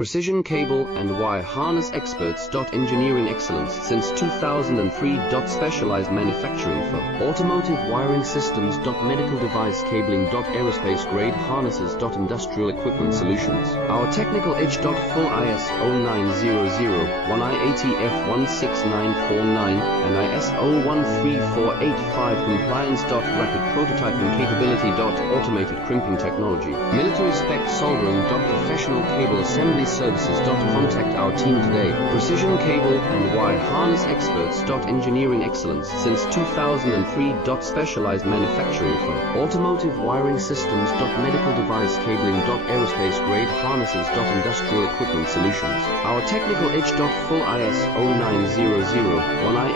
Precision cable and wire harness experts. Engineering excellence since 2003. Specialized manufacturing for automotive wiring systems. Medical device cabling. Aerospace grade harnesses. Industrial equipment solutions. Our technical edge. Full ISO 9001, IATF 16949 and ISO 13485 compliance. Rapid prototyping capability. Automated crimping technology. Military spec soldering. Professional cable assembly services. Contact our team today. Precision cable and wire harness experts. Engineering excellence since 2003. Specialized manufacturing for automotive wiring systems. Medical device cabling. Aerospace grade harnesses. Industrial equipment solutions. Our technical edge. Full ISO 9001